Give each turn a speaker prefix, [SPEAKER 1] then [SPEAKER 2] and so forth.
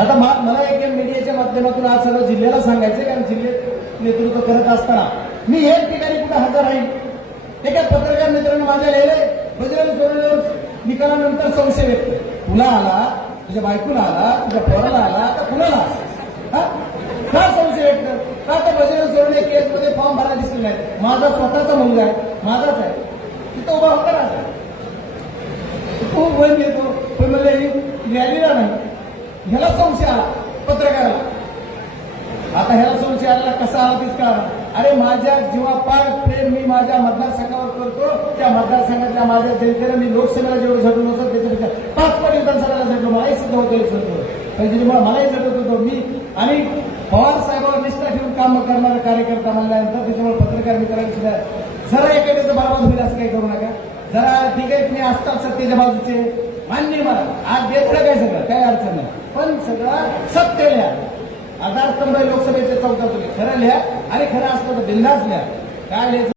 [SPEAKER 1] आता मा- मला एक मीडियाच्या माध्यमातून आज सगळं जिल्ह्याला सांगायचं कारण जिल्हे नेतृत्व करत असताना. मी एक ठिकाणी कुठे हजर राहील एका पत्रकार मित्रांनी माझ्या लिहिले बजरंग सोडल्यावर निकालानंतर संशय व्यक्त तुला आला तुझ्या बायकोला आला तुझ्या पोराला आला तर कुणाला? हा? का संशय व्यक्त का तर बजरंग सोनवणे केसमध्ये फॉर्म भरायला दिसले नाही माझा स्वतःचा मुलगा आहे माझाच आहे. तिथं उभा होता ना खूप वय येतो पण मला रॅलीला नाही. ह्याला संशय आला पत्रकाराला. आता ह्याला संशय आला कसा आला तीच का अरे माझ्या जीवापार प्रेम मी माझ्या मतदारसंघावर करतो. त्या मतदारसंघातल्या माझ्या जनतेला मी लोकसभेला जेवढं झटून होतं त्याच्यापेक्षा पाच पट विधानसभेला झटलो. मलाही सुद्धा होतो झटलो म्हणजे मलाही झटत होतो मी आणि पवार साहेबांवर निष्ठा ठेवून काम करणारा कार्यकर्ता म्हणल्यानंतर त्याच्यामुळे पत्रकार मित्रांनी सुद्धा जरा एखाद्याचं बरबाद होईल असं काही करू नका. जरा ठीक आहे तुम्ही असतात सत्तेच्या बाजूचे. मान्य मला. आज देत काय अडचण नाही पण सगळं सत्य लिहा. आधारस्तंभ आहे लोकसभेचे चौदा तुम्ही खरं लिहा आणि खरं असलं तर बिंदास लिहा. काय लिहायचं?